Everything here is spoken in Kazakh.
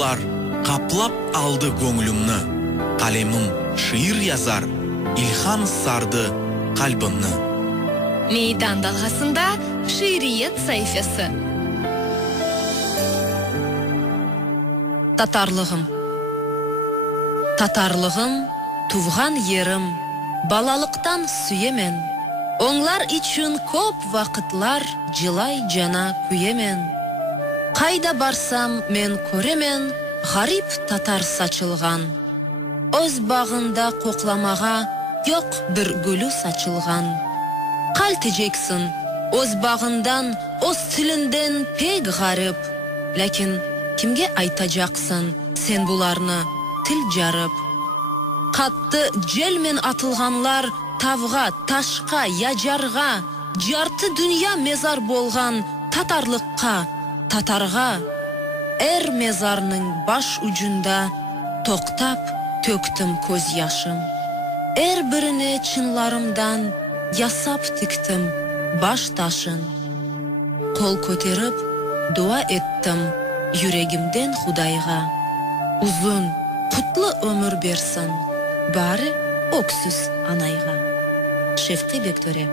Арзулар каплап алды көңілімні, қалемім шиыр язар, илхам сарды қалбымны. Мейдан далғасында шириет сайфасы. Татарлығым. Татарлығым, туған ерім, балалықтан сүйемен. Оңлар үшін көп вақытлар жылай жана күйемен. Қайда барсам мен көремен, ғарип татар сачылған. Өз бағында қоқламаға жоқ бір гүлі сачылған. Қалты жексін, өз бағындан, өз тілінден пек ғарып. Ләкин кімге айтажақсың сен бұларны тіл жарып? Қатты желмен атылғанлар тавға, ташқа, яжарға, жарты дүния мезар болған татарлыққа, татарға. Әр мезарның баш ұжында тоқтап төктім көз яшым. Әр біріне чынларымдан ясап тіктім баш ташын. Қол көтеріп, дуа еттім жүрегімден Құдайға. Uzun, құтлы өмір берсін, бары өксіз анайға. Шефқи Бектөре.